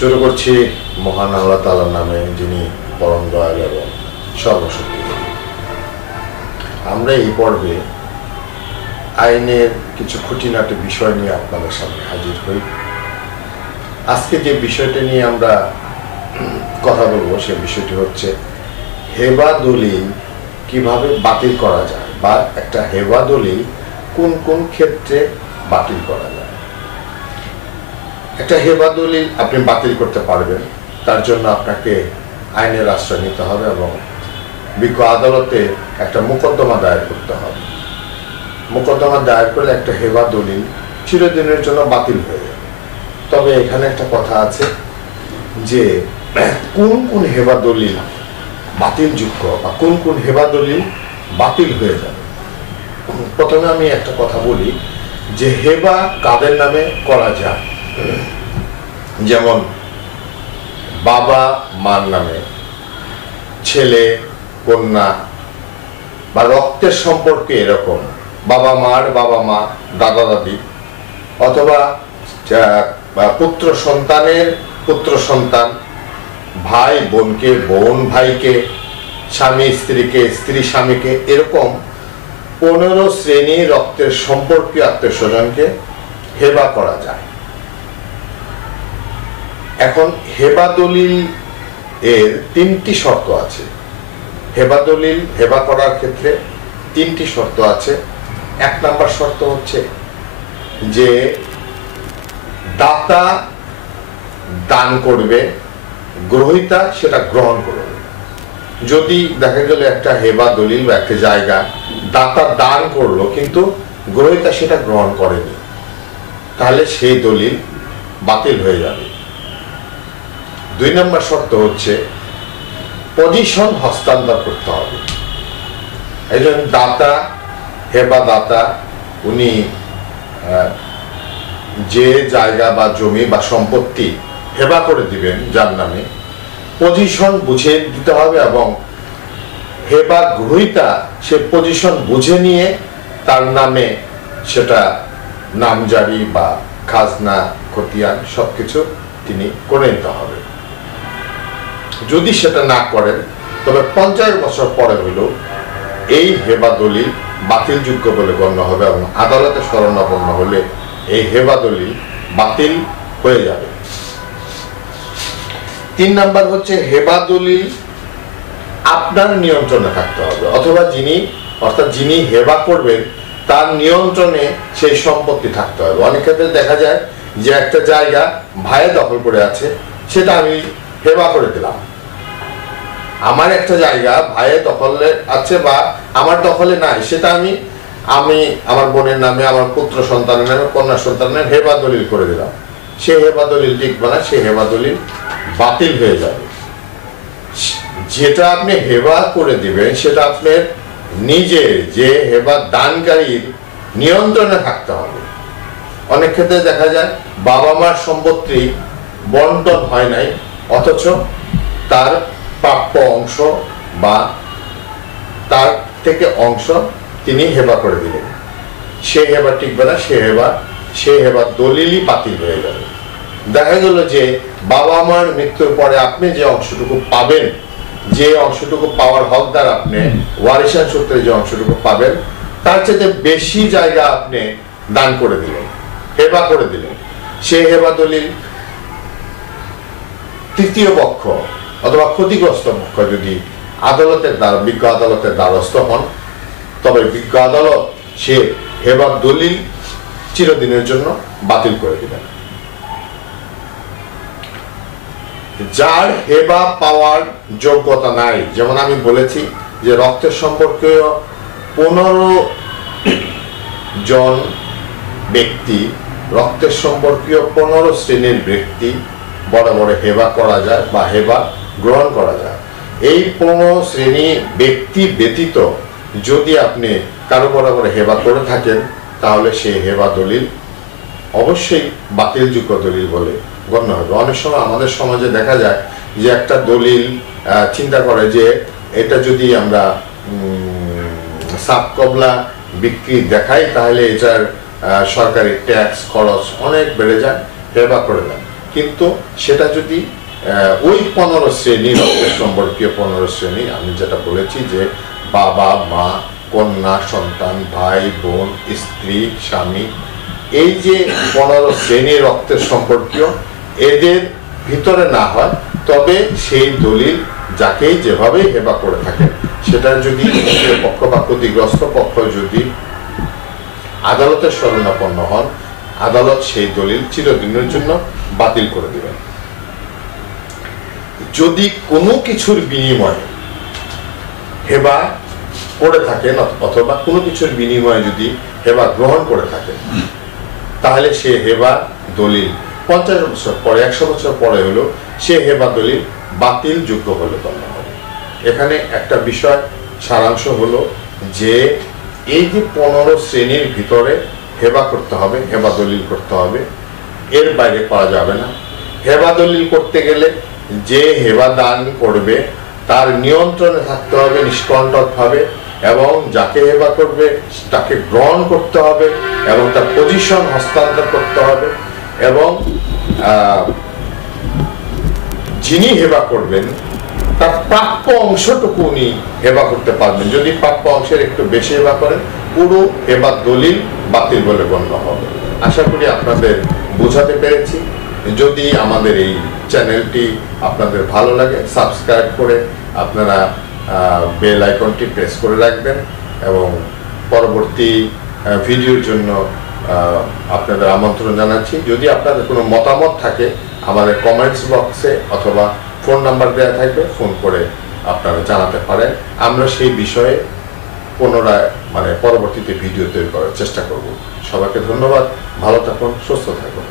শুরু করছি মহান আল্লাহ তাআলার নামে, যিনি পরম দয়াল এবং সর্বশক্তিমান। আমরা এই পর্বে আইনের কিছু খুঁটিনাটি বিষয় নিয়ে আপনাদের সামনে হাজির হই। আজকে যে বিষয়টা নিয়ে আমরা কথা বলবো সে বিষয়টি হচ্ছে হেবা দলিল কিভাবে বাতিল করা যায়, বা একটা হেবা দলিল কোন কোন ক্ষেত্রে বাতিল করা যায়। একটা হেবা দলিল আপনি বাতিল করতে পারবেন, তার জন্য আপনাকে আইনের আশ্রয় নিতে হবে এবং বিজ্ঞ আদালতে একটা মোকদ্দমা দায়ের করতে হবে। মোকদ্দমা দায়ের করলে একটা হেবা দলিল চিরদিনের জন্য বাতিল হয়ে যাবে। তবে এখানে একটা কথা আছে যে কোন কোন হেবা দলিল বাতিলযোগ্য বা কোন কোন হেবা দলিল বাতিল হয়ে যাবে। প্রথমে আমি একটা কথা বলি যে হেবা কাদের নামে করা যায়। যেমন বাবা মার নামে, ছেলে কন্যা, বা রক্তের সম্পর্কে, এরকম বাবা মার বাবা মা, দাদা দাদি, অথবা পুত্র সন্তানের পুত্র সন্তান, ভাই বোনকে, বোন ভাইকে, স্বামী স্ত্রীকে, স্ত্রী স্বামীকে, এরকম 15 শ্রেণী রক্তের সম্পর্কীয় আত্মীয় স্বজনকে হেবা করা যায়। এখন হেবা দলিল এর 3টি শর্ত আছে। হেবা দলিল হেবা করার ক্ষেত্রে 3টি শর্ত আছে। 1 নম্বর শর্ত হচ্ছে যে দাতা দান করবে, গ্রহীতা সেটা গ্রহণ করবে। যদি দেখা গেল একটা হেবা দলিল বা একটা জায়গা দাতা দান করলো কিন্তু গ্রহীতা সেটা গ্রহণ করেনি, তাহলে সেই দলিল বাতিল হয়ে যাবে। 2 নম্বর শর্ত হচ্ছে পজিশন হস্তান্তর করতে হবে। একজন দাতা, হেবা দাতা, উনি যে জায়গা বা জমি বা সম্পত্তি হেবা করে দিবেন যার নামে, পজিশন বুঝে দিতে হবে এবং হেবা গ্রহীতা সে পজিশন বুঝে নিয়ে তার নামে সেটা নামজারি বা খাজনা খতিয়ান সবকিছু তিনি করে নিতে হবে। যদি সেটা না করেন তবে 50 বছর পরে হইলেও এই হেবা দলিল বাতিলযোগ্য বলে গণ্য হবে এবং আদালতে শরণাপন্ন হলে এই হেবা দলিল বাতিল হয়ে যাবে। 3 নাম্বার হচ্ছে হেবা দলিল আপনার নিয়ন্ত্রণে থাকতে হবে, অথবা যিনি হেবা করবেন তার নিয়ন্ত্রণে সেই সম্পত্তি থাকতে হবে। অনেক ক্ষেত্রে দেখা যায় যে একটা জায়গা ভাইয়ে দখল করে আছে, সেটা আমি হেবা করে দিলাম। আমার একটা জায়গা ভাইয়ে দখলে আছে বা আমার দখলে নাই, সেটা আমি আমার বোনের নামে, আমার পুত্র সন্তানের নামে, কন্যা সন্তানের হেবা দলিল করে দিলাম। সে হেবা দলিল লিখবে না, সে হেবা দলিল বাতিল হয়ে যাবে। যেটা আপনি হেবা করে দিবেন সেটা আপনার নিজের, যে হেবা দানকারীর নিয়ন্ত্রণে থাকতে হবে। অনেক ক্ষেত্রে দেখা যায় বাবা মার সম্পত্তি বন্টন হয় নাই, অথচ তার প্রাপ্য অংশ বা তার থেকে অংশ তিনি হেবা করে দিলেন। সে হেবা টিকবে না, সে হেবা দলিলই বাতিল হয়ে যাবে। দেখা গেল যে বাবা মার মৃত্যুর পরে আপনি যে অংশটুকু পাবেন, যে অংশটুকু পাওয়ার হকদার আপনি, ওয়ারিশান সূত্রে যে অংশটুকু পাবেন, তার চেয়ে বেশি জায়গা আপনি দান করে দিলেন, হেবা করে দিলেন। সে হেবা দলিল তৃতীয় পক্ষ অথবা ক্ষতিগ্রস্ত পক্ষ যদি বিজ্ঞ আদালতের দ্বারস্থ হন, তবে বিজ্ঞ আদালত সে হেবা দলিল চিরদিনের জন্য বাতিল করে দিবেন। যার হেবা পাওয়ার যোগ্যতা নাই, যেমন আমি বলেছি যে রক্তের সম্পর্কীয় 15 জন ব্যক্তি, রক্তের সম্পর্কীয় 15 শ্রেণীর ব্যক্তি বড় বড় হেবা করা যায় বা হেবা গ্রহণ করা যায়। এই 15 শ্রেণী ব্যক্তি ব্যতীত যদি আপনি কারো বরাবর হেবা করে থাকেন, তাহলে সেই হেবা দলিল অবশ্যই বাতিলযোগ্য দলিল বলে গণ্য হবে। অনেক সময় আমাদের সমাজে দেখা যায় যে একটা দলিল চিন্তা করে যে এটা যদি আমরা সাব কবলা বিক্রি দেখাই তাহলে এটার সরকারি ট্যাক্স খরচ অনেক বেড়ে যায়, হেবা করে দেন। কিন্তু সেটা যদি ওই 15 শ্রেণী রক্তের সম্পর্কীয় 15 শ্রেণী, আমি যেটা বলেছি যে বাবা মা কন্যা সন্তান ভাই বোন স্ত্রী স্বামী, এই যে 15 শ্রেণীর রক্তের সম্পর্কীয় এদের ভিতরে না হয়, তবে সেই দলিল যাকেই যেভাবেই হেবা করে থাকে সেটা যদি পক্ষ বা ক্ষতিগ্রস্ত পক্ষ যদি আদালতের শরণাপন্ন হন, আদালত সেই দলিল চিরদিনের জন্য বাতিল করে দিবেন। যদি কোনো কিছুর বিনিময়ে হেবা করে থাকেন অথবা কোনো কিছুর বিনিময়ে যদি হেবা গ্রহণ করে থাকেন, তাহলে সে হেবা দলিল 50 বছর পরে 100 বছর পরে হলো সে হেবা দলিল বাতিল যোগ্য বলে গণ্য হবে। এখানে একটা বিষয় সারাংশ হলো যে এই যে 15 শ্রেণীর ভিতরে হেবা করতে হবে, হেবা দলিল করতে হবে, এর বাইরে করা যাবে না। হেবা দলিল করতে গেলে যে হেবা দান করবে তার নিয়ন্ত্রণে থাকতে হবে নিষ্কণ্টকভাবে, এবং যাকে হেবা করবে তাকে গ্রহণ করতে হবে এবং তার পজিশন হস্তান্তর করতে হবে, এবং যিনি হেবা করবেন তার প্রাপ্য অংশটুকু উনি হেবা করতে পারবেন। যদি প্রাপ্য অংশের একটু বেশি হেবা করেন, পুরো হেবা দলিল বাতিল বলে গণ্য হবে। আশা করি আপনাদের বোঝাতে পেরেছি। যদি আমাদের এই চ্যানেলটি আপনাদের ভালো লাগে, সাবস্ক্রাইব করে আপনারা বেল আইকনটি প্রেস করে রাখবেন, এবং পরবর্তী ভিডিওর জন্য আপনাদের আমন্ত্রণ জানাচ্ছি। যদি আপনাদের কোনো মতামত থাকে আমাদের কমেন্টস বক্সে অথবা ফোন নাম্বার দেওয়া থাকবে, ফোন করে আপনারা জানাতে পারেন। আমরা সেই বিষয়ে পুনরায় পরবর্তীতে ভিডিও তৈরি করার চেষ্টা করব। সবাইকে ধন্যবাদ। ভালো থাকুন, সুস্থ থাকুন।